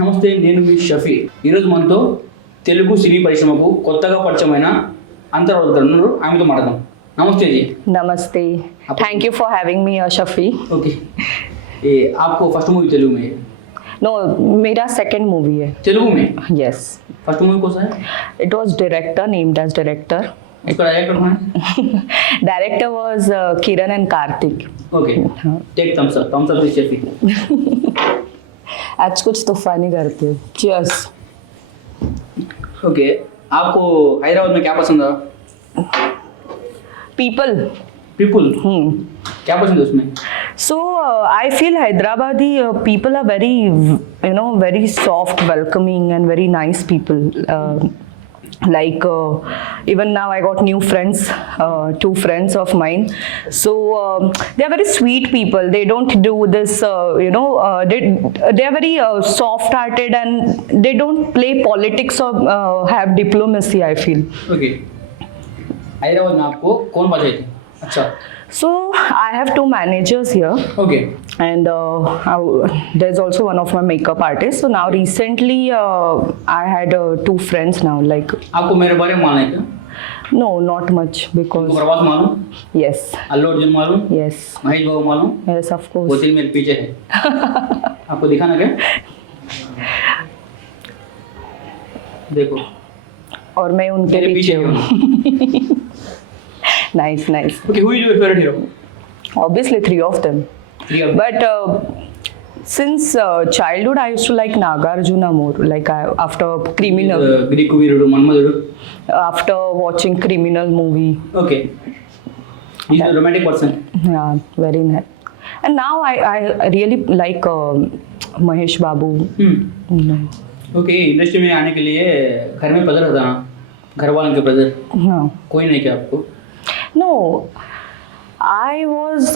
నమస్తే, నేను మీ షఫీ. ఈరోజు మనతో తెలుగు సినీ పరిశ్రమకు కొత్తగా పరిచయమైన అంతర్వాదకులు ఉన్నారు. ఆమెతో మాట్లాడదాం. నమస్తే जी। नमस्ते। Thank you for having me Shafi. Okay, ये आपको फर्स्ट मूवी तेलुगु में है? नो, मेरा सेकंड मूवी है तेलुगु में? यस। फर्स्ट मूवी कौन सा है? It was director named as director. इसका डायरेक्टर कौन है? Director was Kiran and Karthik. Okay, take Thums Up to Shafi. आज कुछ तूफानी करते हो। चीयर्स। ओके, आपको हैदराबाद में क्या पसंद है? पीपल। क्या पसंद है उसमें? So I feel Hyderabadi people are very, very soft, welcoming, and very nice people. Even now I got new friends, two friends of mine. So they are very sweet people. They don't do this, they are very soft-hearted, and they don't play politics or have diplomacy, I feel. Okay. Hyderabad में आपको कौन बजाई थी? अच्छा। So I have two managers here. Okay. And there's also one of my makeup artists. So now recently I had two friends now. Like, आपको मेरे बारे में मालूम है क्या? no, not much because आपको प्रभास मालूम? yes, अल्लू अर्जुन मालूम? yes, महेश बाबू मालूम? yes, of वो course. तीन मेरे पीछे है। आपको दिखाना क्या? देखो, और मैं उनके मेरे पीछे पीछे हूँ। Nice, nice. Okay, who is your favorite hero? Obviously, three of them. Three of them. But since childhood, I used to like Nagarjuna more. Like after Criminal, Greek Veerudu Manmadhudu. after watching Criminal movie. Okay. He's a romantic person. Yeah, very nice. And now I really like Mahesh Babu. Okay, industry में आने के लिए घर में pressure होता ना, घर वालों के प्रेशर No, कोई नहीं क्या आपको? no. I was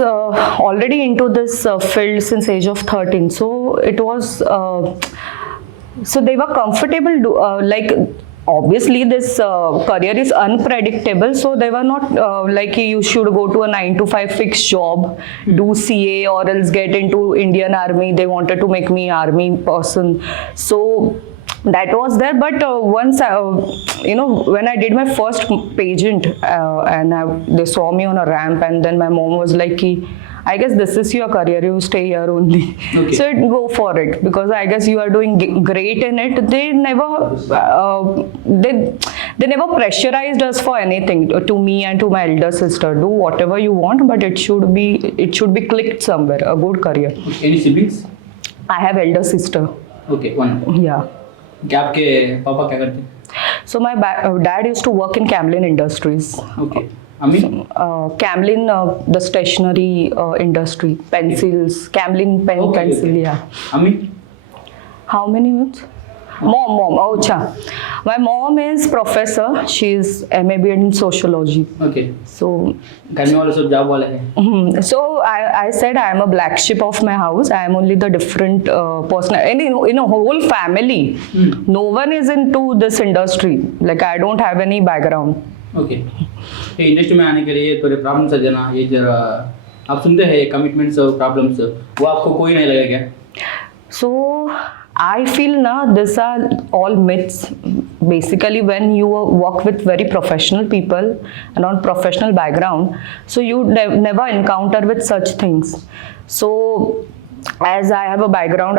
already into this field since age of 13. So it was, so they were comfortable, like, obviously this career is unpredictable, so they were not like you should go to a 9 to 5 fixed job, do CA or else get into Indian Army. They wanted to make me army person, so that was there. But once when I did my first pageant and they saw me on a ramp, and then my mom was like, I guess this is your career, you stay here only. Okay. So go for it, because I guess you are doing great in it. They never they never pressurized us for anything, to me and to my elder sister. Do whatever you want, but it should be clicked somewhere, a good career. Any siblings? I have elder sister. Okay, one. Yeah. क्या आपके पापा क्या करते हैं? So my dad used to work in Camlin Industries. Okay. अम्मी? Camlin, the stationery industry, pencils, Camlin pen, Okay, pencil, okay. yeah. अम्मी? How many minutes? Mom. Oh, cha. My mom is professor. She's MA BEd in sociology. Okay. So, घर में वाले सब job वाले हैं. so I said I am a black sheep of my house. I am only the different person. And in a whole family, no one is into this industry. Like, I don't have any background. Okay, ये industry में आने के लिए थोड़े problems है ना, ये जरा आप सुनते हैं कमिटमेंट्स और प्रॉब्लम्स, वो आपको कोई नहीं लगेगा क्या? So I feel now these are all myths. Basically, when you work with very professional people and on professional background, so you never encounter with such things. So as I have a background,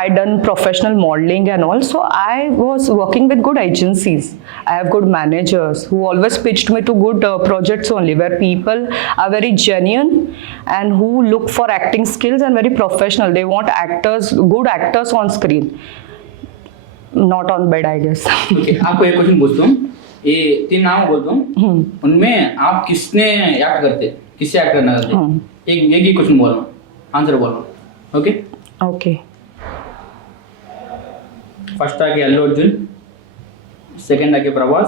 I done professional modeling and all, so I was working with good agencies. I have good managers who always pitched me to good projects only, where people are very genuine and who look for acting skills and very professional. They want good actors on screen, not on bed, I guess. Okay, आपको एक question पूछता हूँ, ये 3 नाम बोलता हूँ, उनमें आप किसने एक्ट करते, किससे एक्ट करना करते? एक ही क्वेश्चन बोलना, आंसर बोलना. ओके? Okay. फर्स्ट आके अल्लू अर्जुन, सेकंड आके प्रभास,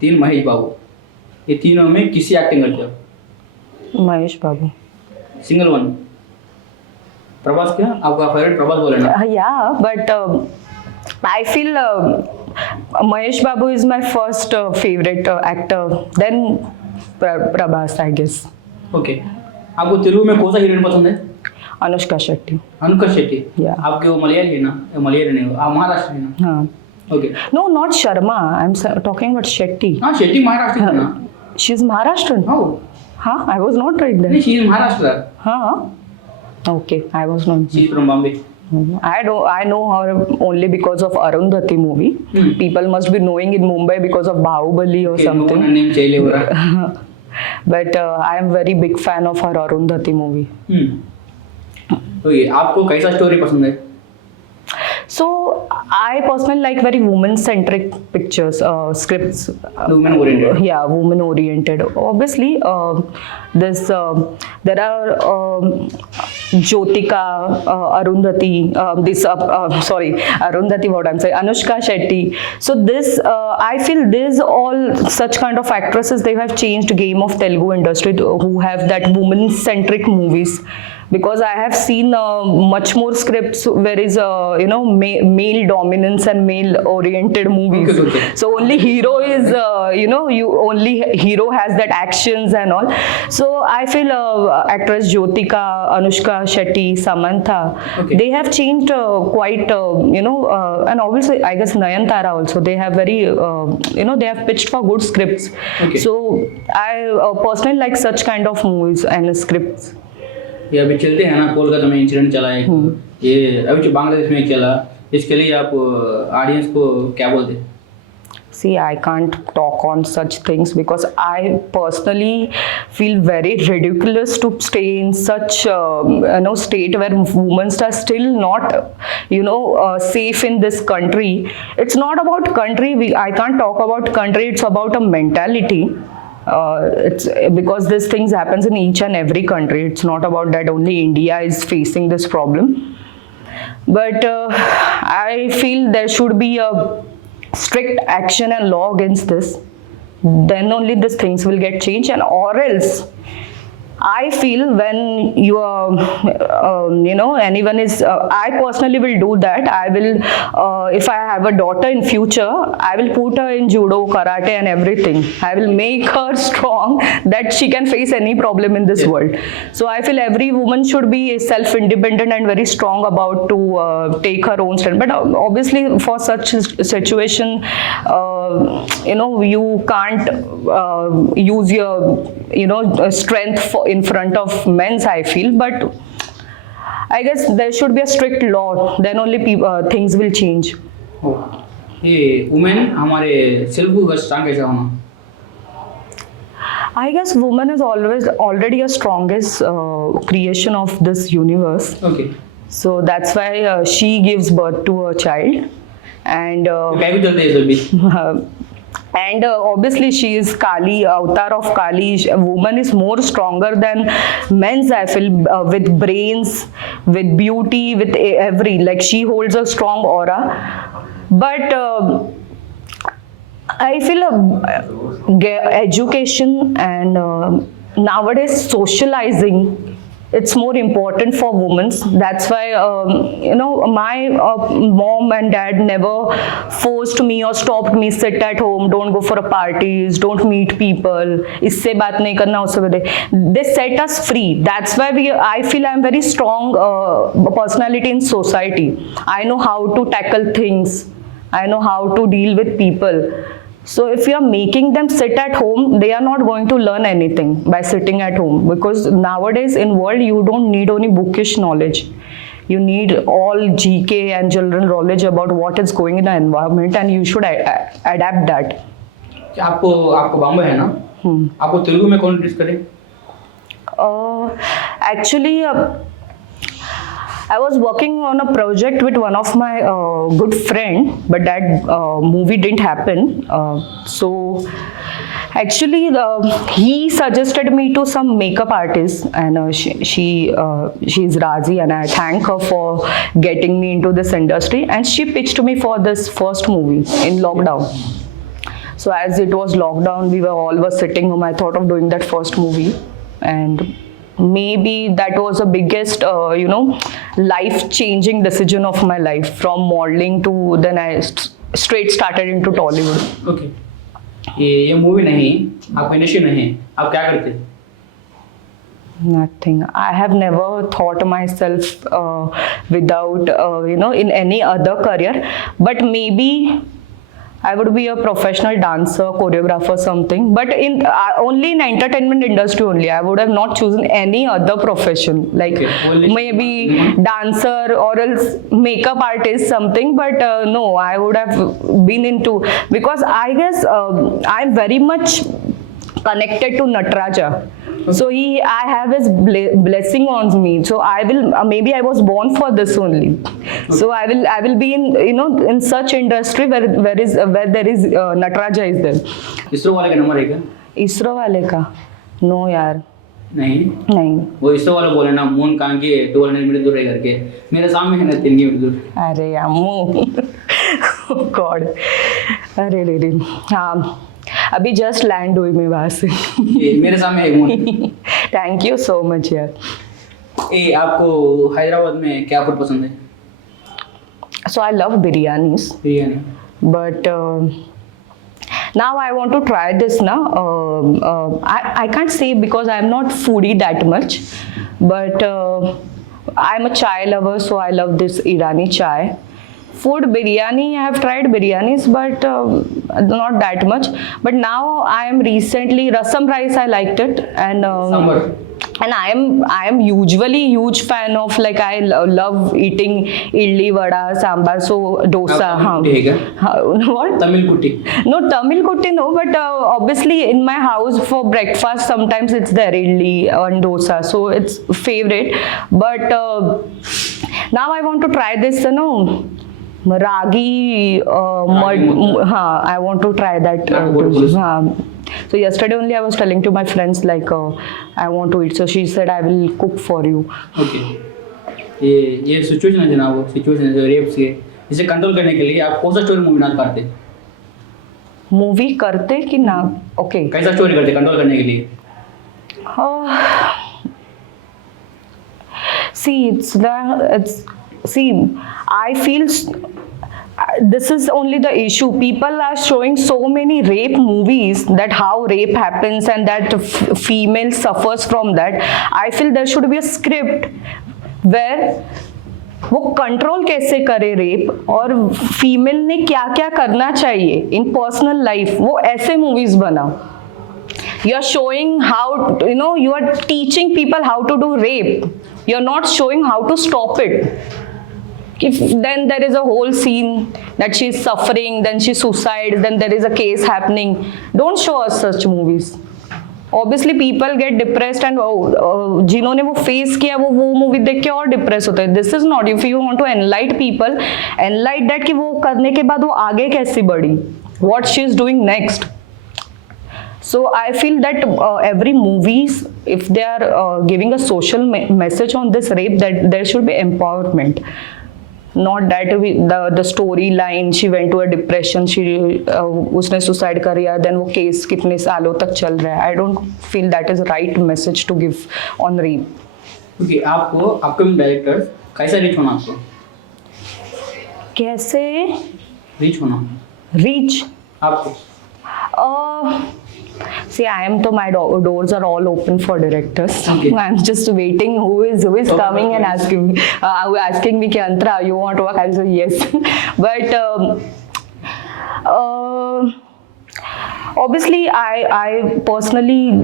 3 महेश बाबू. ये तीनों में किसी एक्टिंग करते हो? Mahesh Babu. Single one. Prabhas क्या आपका फेवरेट? प्रभास बोले ना. Yeah, but I feel Mahesh Babu is my first favorite actor. Then Prabhas, I guess. Okay, आपको तेलुगु में कौन सा हीरोइन पसंद है? अनुष्का शेट्टी. अनुष्का शेट्टी. Yeah. आपके वो मलयाली है ना, मलयाली नहीं, आप महाराष्ट्र है ना. हाँ. Okay. No, not Sharma. I'm talking about Shetty. हाँ, शेट्टी महाराष्ट्र है ना. She's Maharashtrian. हाँ. Huh? I was not right नहीं, there. she is Maharashtra. Huh? Okay, I was not. She is from Bombay. I know her only because of Arundhati movie. People must be knowing in Mumbai because of Bahubali or Okay, no something. one name चाहिए हो रहा. But I am very big fan of her Arundhati movie. तो ये आपको कैसा story पसंद है? So I personally like very woman-centric pictures, scripts. Women oriented. Yeah, woman-oriented. Obviously, there are Jyotika, Arundhati. Arundhati. What I'm saying, Anushka Shetty. So this, I feel these all such kind of actresses, they have changed game of Telugu industry who have that woman-centric movies. Because I have seen much more scripts where is male dominance and male oriented movies. Okay. So only hero is hero has that actions and all. So I feel actress Jyotika, Anushka Shetty, Samantha, Okay. they have changed quite and obviously I guess Nayanthara also, they have very they have pitched for good scripts. Okay. So I personally like such kind of movies and scripts. ये अभी चलते हैं ना, कोलकाता में incident चला है, ये अभी जो बांग्लादेश में चला, इसके लिए आप ऑडियंस को क्या बोलते हैं? See, I can't talk on such things because I personally feel very ridiculous to stay in such state where women are still not safe in this country. It's not about country. I can't talk about country. It's about a mentality. It's because these things happens in each and every country. It's not about that only India is facing this problem. But I feel there should be a strict action and law against this. Then only these things will get changed, and or else I feel when you are, anyone is, I personally will do that. I will, if I have a daughter in future, I will put her in judo, karate and everything. I will make her strong that she can face any problem in this world. So I feel every woman should be self-independent and very strong about to take her own stand. But obviously for such situation, you can't use your, strength in front of men's, I feel. But I guess there should be a strict law, then only things will change. ये women हमारे self को strong कैसा होना? I guess woman is already a strongest creation of this universe. Okay. So that's why she gives birth to a child, and क्या भी चलते हैं सभी? and obviously she is Kali, avatar of Kali. A woman is more stronger than men's, I feel, with brains, with beauty, with every, like she holds a strong aura. But I feel education and nowadays socializing, it's more important for women. That's why my mom and dad never forced me or stopped me, sit at home, don't go for parties, don't meet people, isse baat nahi karna, usse baat. They set us free. That's why I feel I'm very strong personality in society. I know how to tackle things, I know how to deal with people. So if you are making them sit at home, they are not going to learn anything by sitting at home, because nowadays in world you don't need only bookish knowledge. You need all GK and general knowledge about what is going in the environment, and you should adapt that. आपको बॉम्बे है ना? आपको तेलुगु में कौन teach करे? Actually, I was working on a project with one of my good friend, but that movie didn't happen. So actually, he suggested me to some makeup artist, and she's Razi, and I thank her for getting me into this industry. And she pitched me for this first movie in lockdown. So as it was lockdown, we were sitting home. I thought of doing that first movie, and maybe that was the biggest life-changing decision of my life, from modeling to then I straight started into Tollywood. Okay. ये movie नहीं, आप industry नहीं, आप क्या करते? Nothing. I have never thought myself without, in any other career. But maybe I would be a professional dancer, choreographer, something. But in only in entertainment industry only. I would have not chosen any other profession. Like Okay, only- maybe dancer or else makeup artist, something. But no, I would have been into, because I guess I'm very much connected to Nataraja. So I have his blessing on me. So I will maybe I was born for this only. So I will be in in such industry where there is Nataraja is there. ISRO वाले का number है क्या? इसरो वाले का no यार नहीं, नहीं. वो इसरो वाले बोले ना मून कहाँ की 200 मीटर दूर है करके, मेरे सामने है ना 3 किलोमीटर दूर. अरे अम्मू गॉड. अरे रे हाँ अभी जस्ट लैंड हुई मैं वहाँ से. ये मेरे सामने है moon. Thank you so much यार. ये आपको हैदराबाद में क्या फूड पसंद है? So I love biryanis. Biryani. But now I want to try this now. I can't say because I'm not foodie that much, but I'm a chai lover, so I love this Irani chai. Food biryani, I have tried biryanis, but not that much. But now I am recently rasam rice. I liked it, and sambar. and I am usually huge fan of, like, I love eating idli, vada, sambar, so dosa. आप तमिल कुट्टी है क्या? What? Tamil कुट्टी. No, Tamil kutti no, but obviously in my house for breakfast sometimes it's there idli and dosa, so it's favorite. But now I want to try this, ragi mud. I want to try that. So yesterday only I was telling to my friends, like, I want to eat. So she said I will cook for you. Okay. ये situation है जनाब, वो situation है rape से, इसे control करने के लिए आप कौन सा स्टोरी मूवी डाल पाते? मूवी करते कि ना? ओके. कैसा स्टोरी करते कंट्रोल करने के लिए? I feel this is only the issue. People are showing so many rape movies, that how rape happens and that female suffers from that. I feel there should be a script where वो control कैसे करे rape, और female ने क्या क्या करना चाहिए इन personal life, वो ऐसे मूवीज बनाओ. You are showing how, you are teaching people how to do rape. You are not showing how to stop it. If then there is a whole scene that she is suffering, then she suicides, then there is a case happening. Don't show us such movies. Obviously people get depressed, and जिन्होंने वो face किया वो movie देख के और depress होते हैं. This is not. If you want to enlight people, enlight that कि वो करने के बाद वो आगे कैसे बढ़ी, what she is doing next. So I feel that every movies, if they are giving a social message on this rape, that there should be empowerment. Not that the storyline, she went to a depression, उसने suicide कर लिया, then वो case कितने सालों तक चल रहा है. I don't feel that is right message to give on rape. क्योंकि आपको अपकमिंग डायरेक्टर्स कैसा रीच होना आपको? कैसे रीच होना reach? आपको? See, my doors are all open for directors. Okay. I'm just waiting who is So, coming and asking me, कि Antara, you want to work? I'll say yes. But obviously, I personally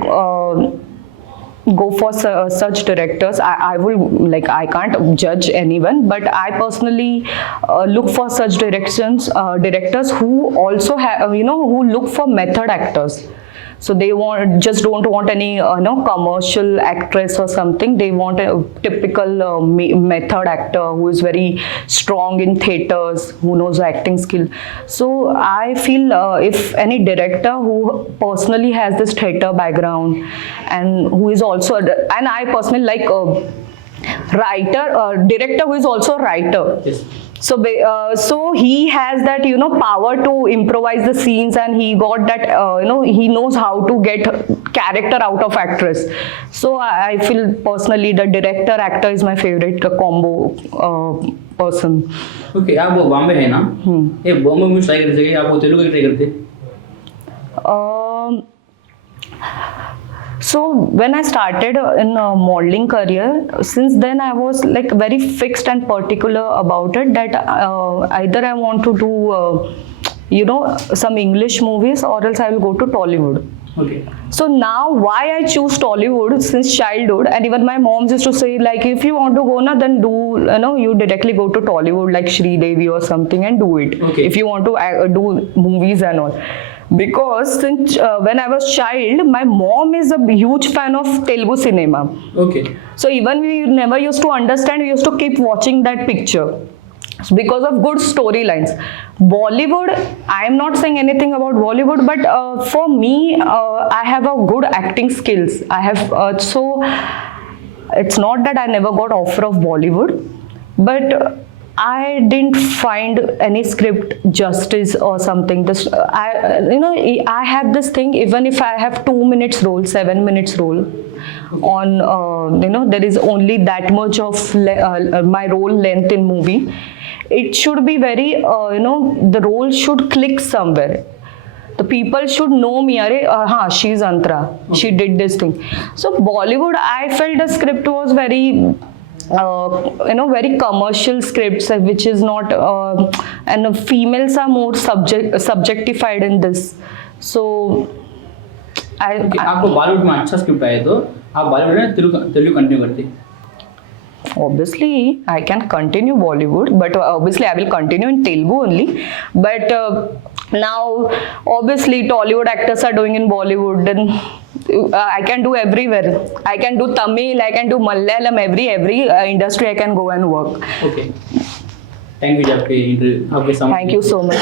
go for such directors. I will, like, I can't judge anyone, but I personally look for such directors who also have, who look for method actors. So they just don't want any commercial actress or something. They want a typical method actor who is very strong in theaters, who knows acting skill. So I feel if any director who personally has this theater background, and who is also, and I personally like director who is also a writer. Yes. So he has that power to improvise the scenes, and he got that he knows how to get character out of actress. So I feel personally the director actor is my favorite combo person. Okay. आप वो बॉम्बे है ना, ये बॉम्बे में try करते हैं, आप वो तेलुगु ट्राई करते? So when I started in a modeling career, since then I was like very fixed and particular about it that either I want to do some English movies or else I will go to Tollywood. Okay. So now why I choose Tollywood since childhood, and even my mom used to say like if you want to go na, then do you directly go to Tollywood like Sri Devi or something and do it. Okay. If you want to do movies and all. Because since when I was child, my mom is a huge fan of Telugu cinema. Okay. So even we never used to understand, we used to keep watching that picture because of good storylines. Bollywood, I am not saying anything about Bollywood, but for me, I have a good acting skills. I have so it's not that I never got offer of Bollywood, but I didn't find any script justice or something. This I have this thing. Even if I have 2 minutes role, 7 minutes role, on there is only that much of my role length in movie. It should be very the role should click somewhere. The people should know me. She's Antara. She did this thing. So Bollywood, I felt the script was very very commercial scripts, which is not and females are more subjectified in this. So Okay, आपको बॉलीवुड में अच्छा script आए तो आप बॉलीवुड में Telugu continue करते. obviously I can continue Bollywood, but obviously I will continue in Telugu only. But now obviously Tollywood actors are doing in Bollywood, then I can do everywhere. I can do Tamil, I can do Malayalam, every industry I can go and work. Okay. Thank you, आपके समय. Thank you so much.